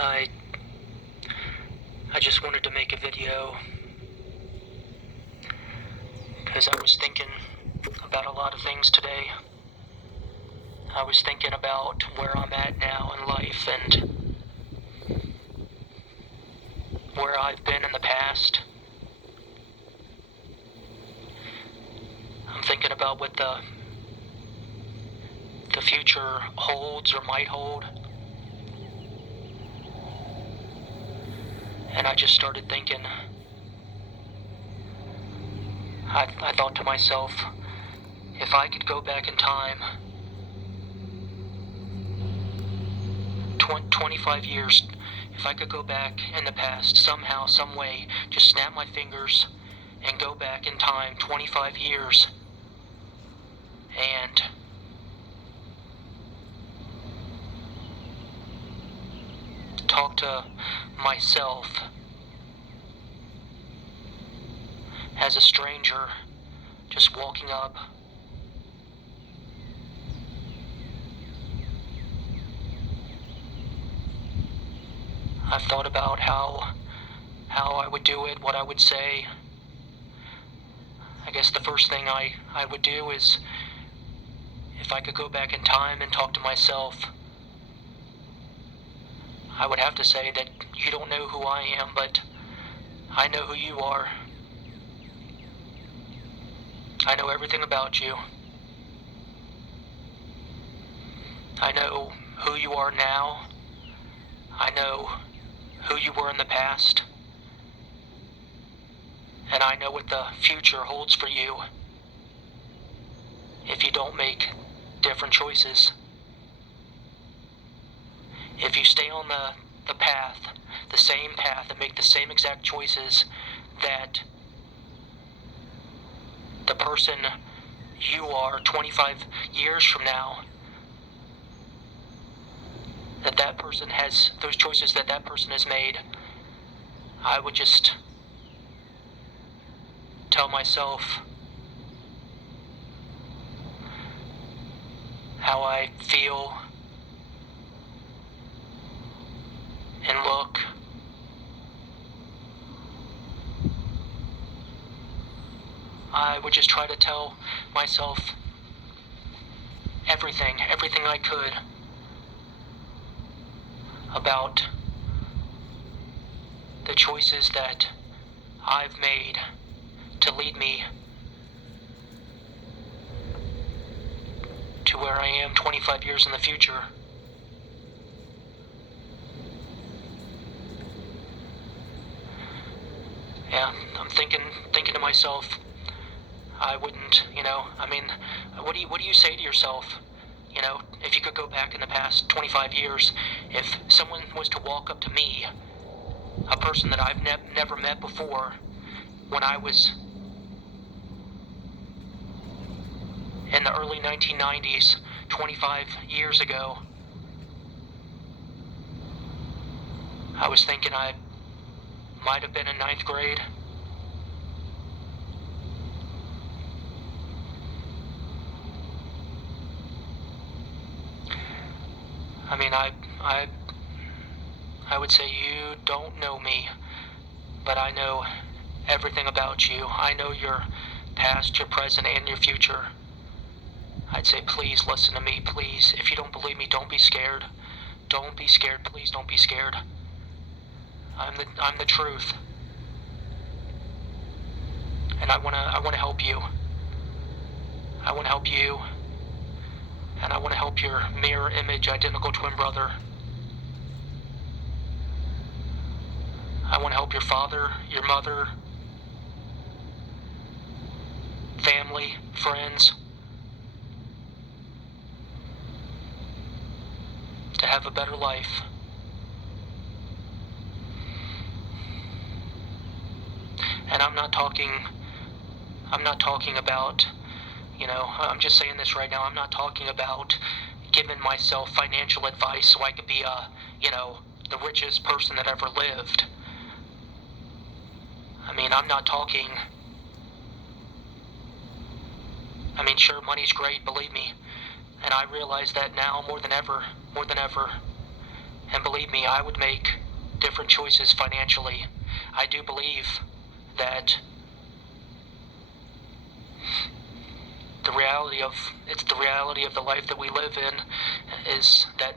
I just wanted to make a video because I was thinking about a lot of things today. I was thinking about where I'm at now in life and where I've been in the past. I'm thinking about what the future holds or might hold. And I just started thinking, I thought to myself, if I could go back in time 25 years, if I could go back in the past somehow, some way, just snap my fingers and go back in time 25 years and talk to myself as a stranger just walking up. I've thought about how I would do it, what I would say. I guess the first thing I would do is, if I could go back in time and talk to myself, I would have to say that you don't know who I am, but I know who you are. I know everything about you. I know who you are now. I know who you were in the past. And I know what the future holds for you if you don't make different choices. If you stay on the path, the same path, and make the same exact choices that the person you are 25 years from now, that person has, those choices that person has made, I would just tell myself how I feel and look. I would just try to tell myself everything I could about the choices that I've made to lead me to where I am 25 years in the future. Yeah, I'm thinking to myself, I wouldn't, what do you say to yourself? If you could go back in the past 25 years, if someone was to walk up to me, a person that I've never met before, when I was in the early 1990s, 25 years ago, I was thinking I might have been in 9th grade. I would say you don't know me, but I know everything about you. I know your past, your present, and your future. I'd say, please listen to me, please. If you don't believe me, don't be scared. Don't be scared, please don't be scared. I'm the truth. And I wanna help you. I wanna help you. And I wanna help your mirror image identical twin brother. I wanna help your father, your mother, family, friends, to have a better life. And I'm not talking about, I'm just saying this right now, I'm not talking about giving myself financial advice so I could be the richest person that ever lived. I'm not talking, sure, money's great, believe me, and I realize that now more than ever, And believe me, I would make different choices financially. I do believe that the reality of the life that we live in is that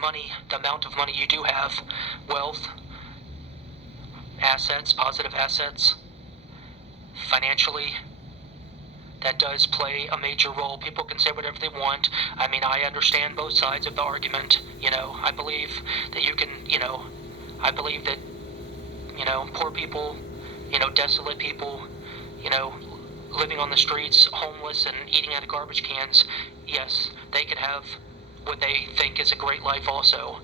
money, the amount of money you do have, wealth, assets, positive assets, financially, that does play a major role. People can say whatever they want. I mean, I understand both sides of the argument. I believe that I believe that, poor people, desolate people, living on the streets, homeless and eating out of garbage cans, yes, they could have what they think is a great life also.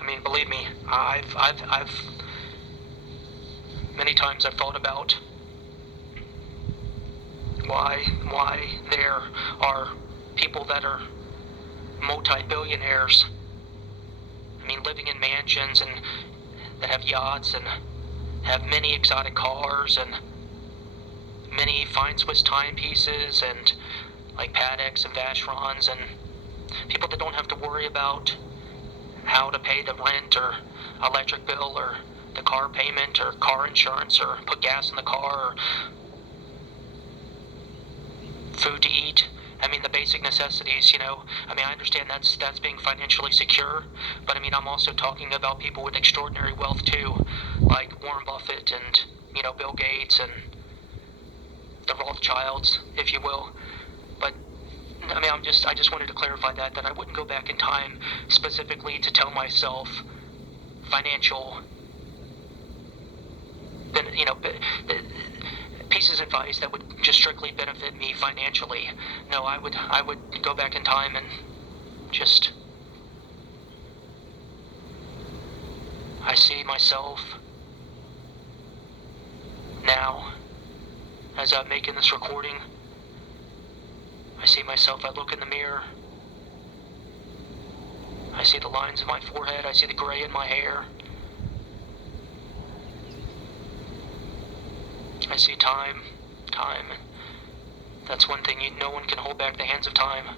I mean, believe me, I've many times I've thought about why there are people that are multi-billionaires. I mean, living in mansions and that have yachts and have many exotic cars and many fine Swiss timepieces and like Patek's and Vacherons, and people that don't have to worry about how to pay the rent or electric bill or the car payment or car insurance or put gas in the car or food to eat. I mean, the basic necessities, I mean, I understand that's being financially secure, but I mean, I'm also talking about people with extraordinary wealth too, like Warren Buffett and, Bill Gates and the Rothschilds, if you will. But I mean, I just wanted to clarify that I wouldn't go back in time specifically to tell myself financial, pieces of advice that would just strictly benefit me financially. No, I would go back in time and just, I see myself now as I'm making this recording. I see myself, I look in the mirror, I see the lines in my forehead, I see the gray in my hair, I see time. That's one thing, no one can hold back the hands of time.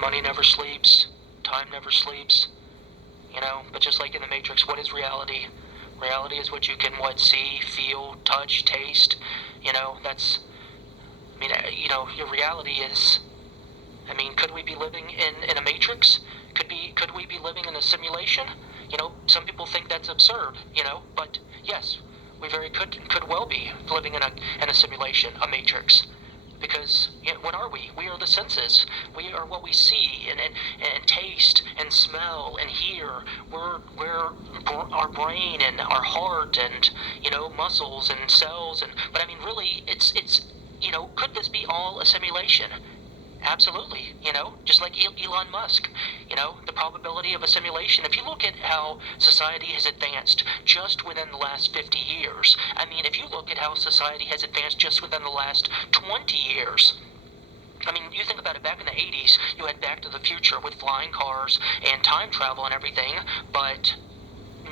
Money never sleeps, time never sleeps, but just like in the Matrix, what is reality? Reality is what you can, see, feel, touch, taste, your reality is, could we be living in a Matrix? Could we be living in a simulation? Some people think that's absurd, but yes, we very could well be living in a simulation, a Matrix. Because what are we? We are the senses. We are what we see and taste and smell and hear. We're our brain and our heart and muscles and cells but I mean really it's could this be all a simulation? Absolutely, just like Elon Musk, the probability of a simulation. If you look at how society has advanced just within the last 50 years, I mean, if you look at how society has advanced just within the last 20 years, I mean, you think about it, back in the 80s, you had Back to the Future with flying cars and time travel and everything, but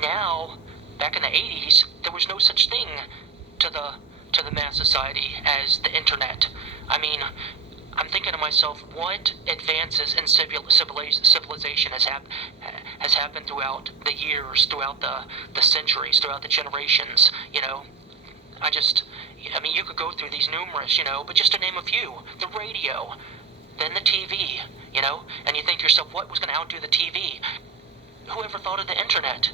now, back in the 80s, there was no such thing to the mass society as the internet. I mean, I'm thinking to myself, what advances in civilization has happened throughout the years, throughout the centuries, throughout the generations, you could go through these numerous, but just to name a few, the radio, then the TV, and you think to yourself, what was going to outdo the TV? Whoever thought of the internet?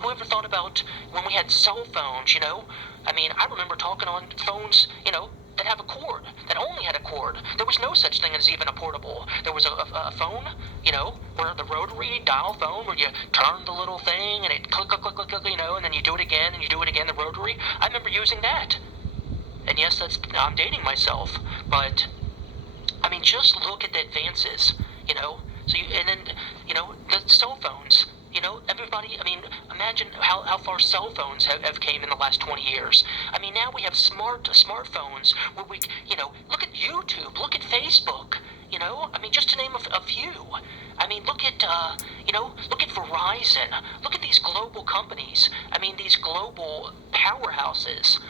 Whoever thought about when we had cell phones, I remember talking on phones, that have a cord, that only had a cord. There was no such thing as even a portable. There was a phone, where the rotary dial phone, where you turn the little thing and it click, and then you do it again and you do it again, the rotary. I remember using that. And yes, I'm dating myself, but, just look at the advances, the cell phones. Everybody, imagine how far cell phones have came in the last 20 years. Now we have smartphones where we, look at YouTube, look at Facebook, just to name a few. Look at Verizon, look at these global companies, these global powerhouses,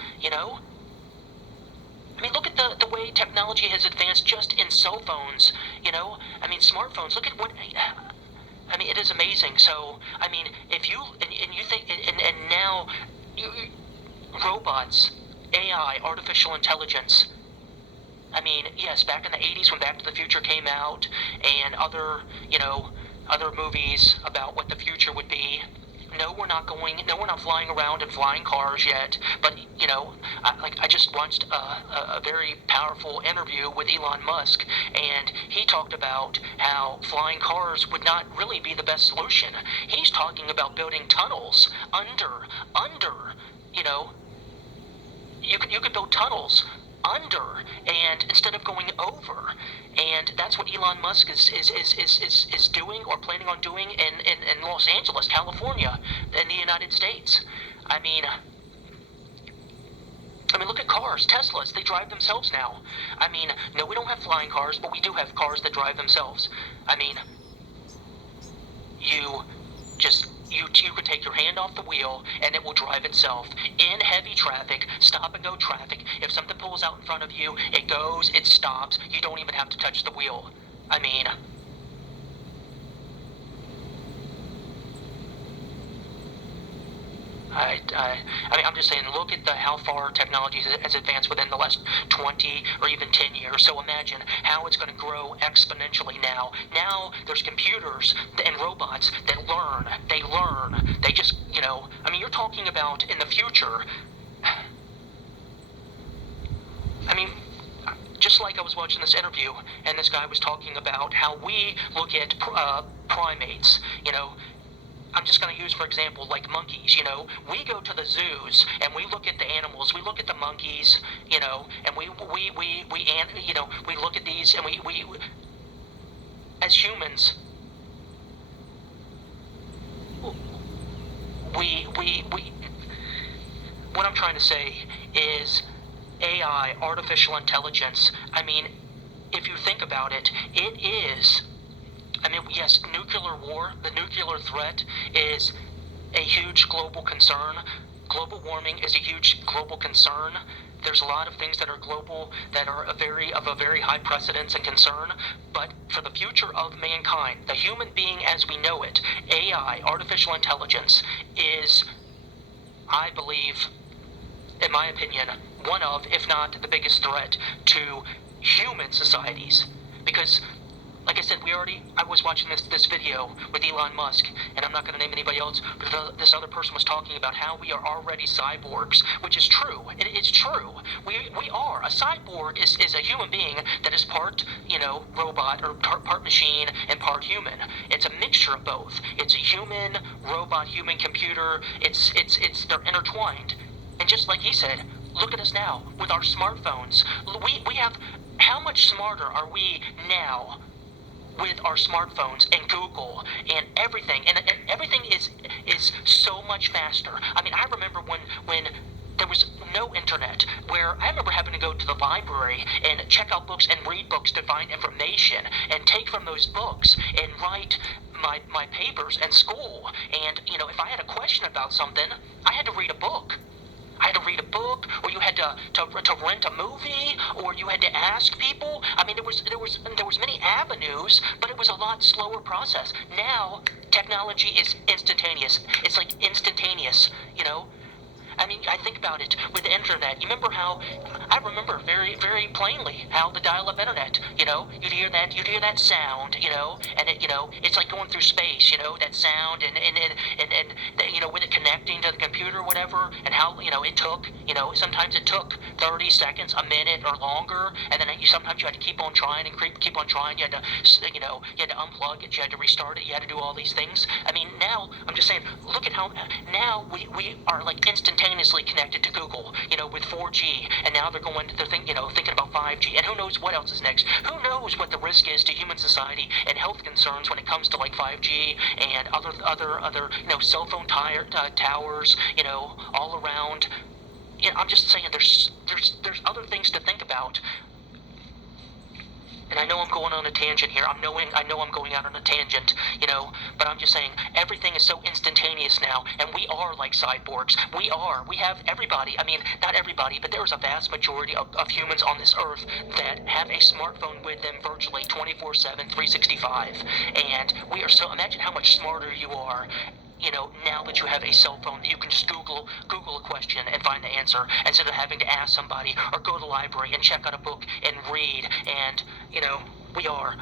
I mean, look at the way technology has advanced just in cell phones, I mean, smartphones. Look at what, I mean, it is amazing. So, I mean, if you, and you think, and now, you, robots, AI, artificial intelligence. I mean, yes, back in the 80s when Back to the Future came out and other movies about what the future would be. No, we're not flying around in flying cars yet, but, I just watched a very powerful interview with Elon Musk, and he talked about how flying cars would not really be the best solution. He's talking about building tunnels under, you know, you could build tunnels under and instead of going over, and that's what Elon Musk is doing or planning on doing in Los Angeles, California, in the United States. I mean, look at cars. Teslas, they drive themselves now. I mean, no, we don't have flying cars, but we do have cars that drive themselves. I mean, you just you could take your hand off the wheel and it will drive itself in heavy traffic, stop and go traffic. If something pulls out in front of you, it goes, it stops. You don't even have to touch the wheel. I mean, I'm just saying, look at how far technology has advanced within the last 20 or even 10 years. So imagine how it's going to grow exponentially now. Now there's computers and robots that learn. They learn. They just, I mean, you're talking about in the future. I mean, just like I was watching this interview, and this guy was talking about how we look at primates, I'm just going to use, for example, like monkeys, we go to the zoos and we look at the animals, we look at the monkeys, and we look at these and we as humans, we what I'm trying to say is AI, artificial intelligence. I mean, if you think about it, it is. I mean, yes, nuclear war, the nuclear threat is a huge global concern. Global warming is a huge global concern. There's a lot of things that are global that are of a very high precedence and concern. But for the future of mankind, the human being as we know it, AI, artificial intelligence, is, I believe, in my opinion, one of, if not the biggest threat to human societies. Because, like I said, I was watching this video with Elon Musk, and I'm not going to name anybody else, but this other person was talking about how we are already cyborgs, which is true. It's true. We are. A cyborg is a human being that is part, robot, or part machine and part human. It's a mixture of both. It's a human, robot, human, computer. They're intertwined. And just like he said, look at us now with our smartphones. We have, how much smarter are we now with our smartphones and Google and everything, and everything is so much faster. I mean, I remember when there was no internet, where I remember having to go to the library and check out books and read books to find information and take from those books and write my papers in school. And, if I had a question about something, I had to read a book. I had to read a book, or you had to rent a movie, or you had to ask people. I mean, there was many avenues, but it was a lot slower process. Now, technology is instantaneous. It's like instantaneous, I mean, I think about it with the internet. You remember how, I remember very, very plainly how the dial-up internet, you'd hear that sound, and it's like going through space, that sound, and with it connecting to the computer or whatever, and how, it took, sometimes it took 30 seconds, a minute, or longer, and then sometimes you had to keep on trying and keep on trying. You had to unplug it, you had to restart it, you had to do all these things. I mean, now, I'm just saying, look at how, now we are like instantaneously connected to Google, with 4G, and now they're thinking about 5G, and who knows what else is next. Who knows what the risk is to human society and health concerns when it comes to like 5G and other cell phone towers, all around. I'm just saying there's other things to think about. And I know I'm going on a tangent here. I know I'm going out on a tangent, but I'm just saying everything is so instantaneous now, and we are like cyborgs. We are. We have everybody. I mean, not everybody, but there's a vast majority of humans on this earth that have a smartphone with them virtually 24/7, 365. And we are so, imagine how much smarter you are, now that you have a cell phone that you can just Google a question and find the answer instead of having to ask somebody or go to the library and check out a book and read. And, we are.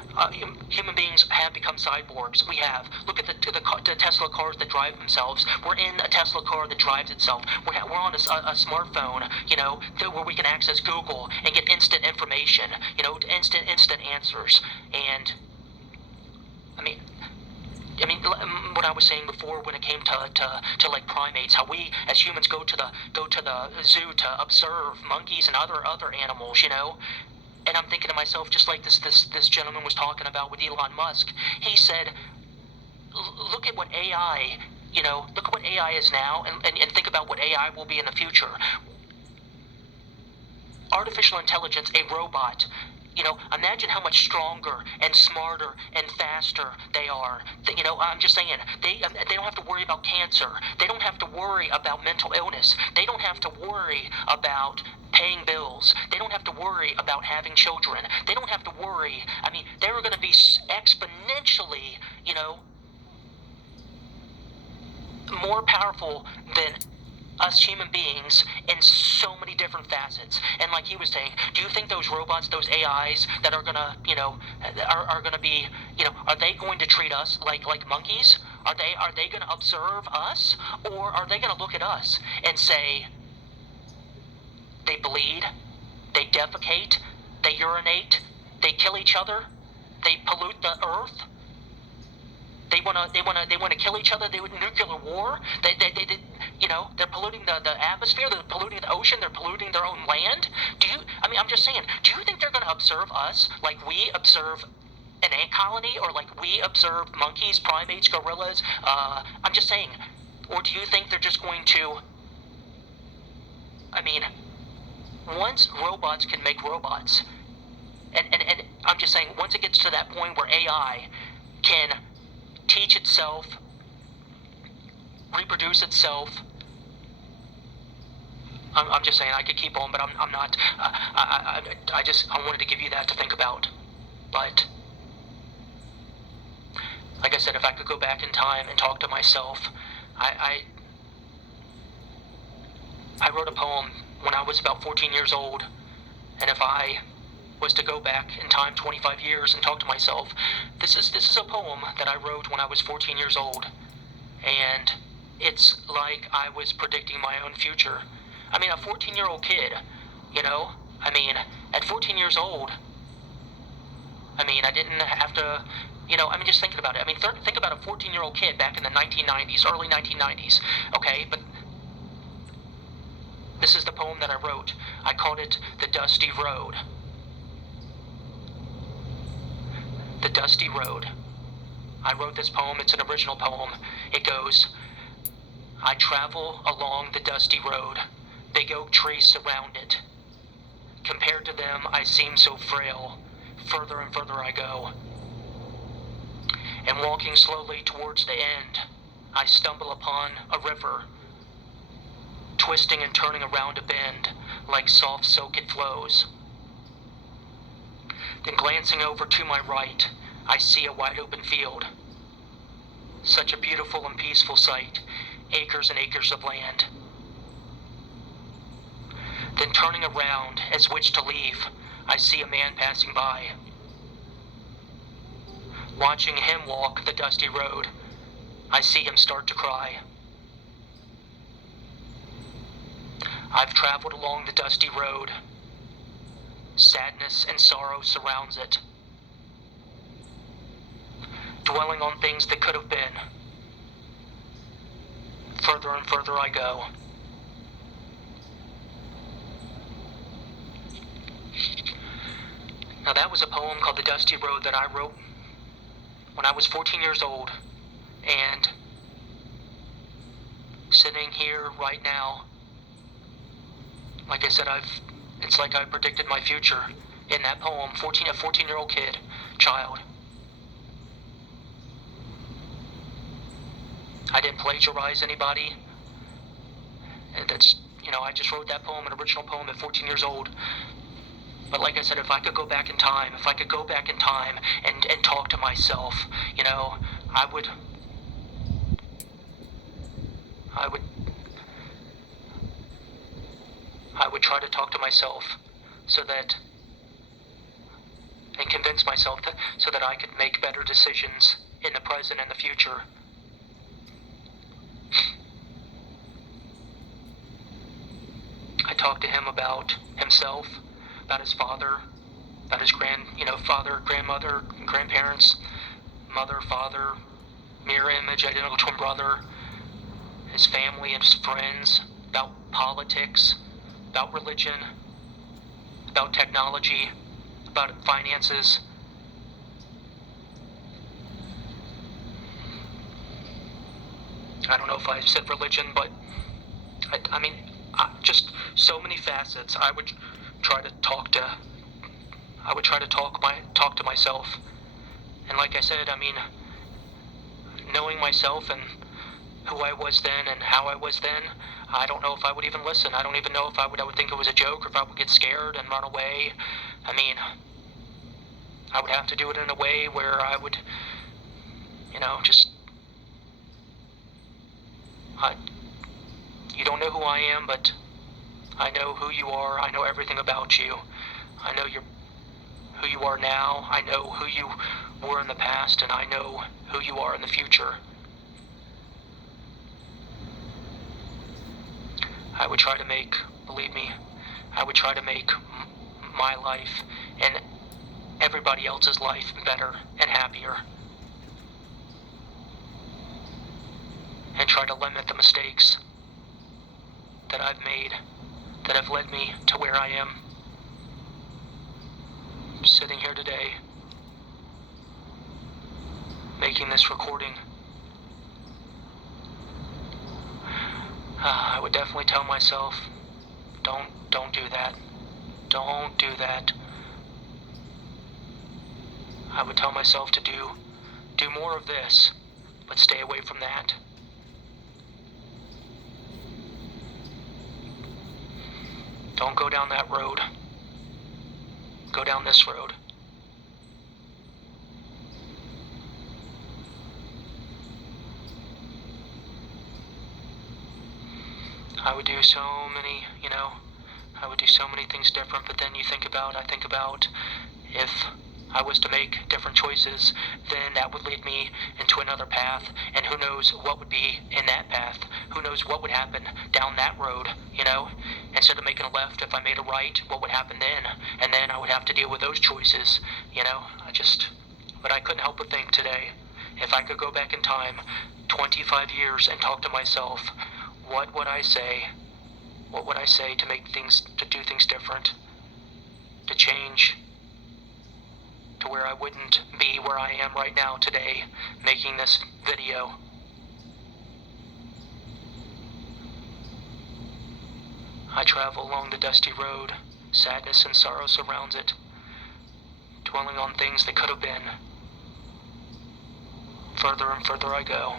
Human beings have become cyborgs. We have. Look at the Tesla cars that drive themselves. We're in a Tesla car that drives itself. We're on a smartphone, where we can access Google and get instant information, instant answers. And, I mean, what I was saying before when it came to like primates, how we as humans go to the zoo to observe monkeys and other animals, And I'm thinking to myself, just like this gentleman was talking about with Elon Musk, he said, look at what AI, look at what AI is now, and think about what AI will be in the future. Artificial intelligence, a robot. Imagine how much stronger and smarter and faster they are. I'm just saying, they don't have to worry about cancer. They don't have to worry about mental illness. They don't have to worry about paying bills. They don't have to worry about having children. They don't have to worry. I mean, they're going to be exponentially, more powerful than us human beings in so many different facets. And like he was saying, do you think those robots, those AIs that are gonna, are gonna be, are they going to treat us like monkeys? Are they gonna observe us, or are they gonna look at us and say they bleed, they defecate, they urinate, they kill each other, they pollute the earth? They wanna kill each other. They would nuclear war. They're polluting the atmosphere. They're polluting the ocean. They're polluting their own land. I'm just saying. Do you think they're gonna observe us like we observe an ant colony, or like we observe monkeys, primates, gorillas? I'm just saying. Or do you think they're just going to? Once robots can make robots, and I'm just saying, once it gets to that point where AI can teach itself, reproduce itself. I'm just saying, I could keep on, but I'm not. I wanted to give you that to think about. But like I said, if I could go back in time and talk to myself, I wrote a poem when I was about 14 years old, and if I was to go back in time 25 years and talk to myself, this is a poem that I wrote when I was 14 years old, and it's like I was predicting my own future. A 14-year-old kid, at 14 years old, I didn't have to, just thinking about it. Think about a 14-year-old kid back in the 1990s, early 1990s, okay? But this is the poem that I wrote. I called it The Dusty Road. The Dusty Road. I wrote this poem. It's an original poem. It goes, I travel along the dusty road. Big oak trees surround it. Compared to them, I seem so frail. Further and further I go. And walking slowly towards the end, I stumble upon a river, twisting and turning around a bend, like soft silk it flows. Then glancing over to my right, I see a wide open field. Such a beautiful and peaceful sight, acres and acres of land. Then turning around as which to leave, I see a man passing by. Watching him walk the dusty road, I see him start to cry. I've traveled along the dusty road. Sadness and sorrow surrounds it. Dwelling on things that could have been. Further and further I go. Now that was a poem called The Dusty Road that I wrote when I was 14 years old. And sitting here right now, like I said, it's like I predicted my future. in that poem, a 14-year-old child. I didn't plagiarize anybody. That's, I just wrote that poem, an original poem at 14 years old. But like I said, if I could go back in time, and talk to myself, I would try to talk to myself and convince myself so that I could make better decisions in the present and the future. I talked to him about himself, about his father, about his father, grandmother, grandparents, mother, father, mirror image, identical twin brother, his family and his friends, about politics, about religion, about technology, about finances. I don't know if I said religion, but just so many facets. I would try to talk to myself. And like I said, knowing myself and who I was then and how I was then, I don't know if I would even listen. I don't even know if I would think it was a joke, or if I would get scared and run away. I would have to do it in a way where I would, you don't know who I am, but I know who you are. I know everything about you. I know who you are now. I know who you were in the past, and I know who you are in the future. I would try to make, believe me, my life and everybody else's life better and happier. And try to limit the mistakes that I've made that have led me to where I am sitting here today, making this recording. I would definitely tell myself, don't do that. Don't do that. I would tell myself to do more of this, but stay away from that. Don't go down that road. Go down this road. I would do so many things different, but then I think about if I was to make different choices, then that would lead me into another path, and who knows what would be in that path. Who knows what would happen down that road, Instead of making a left, if I made a right, what would happen then? And then I would have to deal with those choices, but I couldn't help but think today, if I could go back in time 25 years and talk to myself, what would I say? What would I say to do things different? To change to where I wouldn't be where I am right now today, making this video. I travel along the dusty road, sadness and sorrow surrounds it, dwelling on things that could have been. Further and further I go.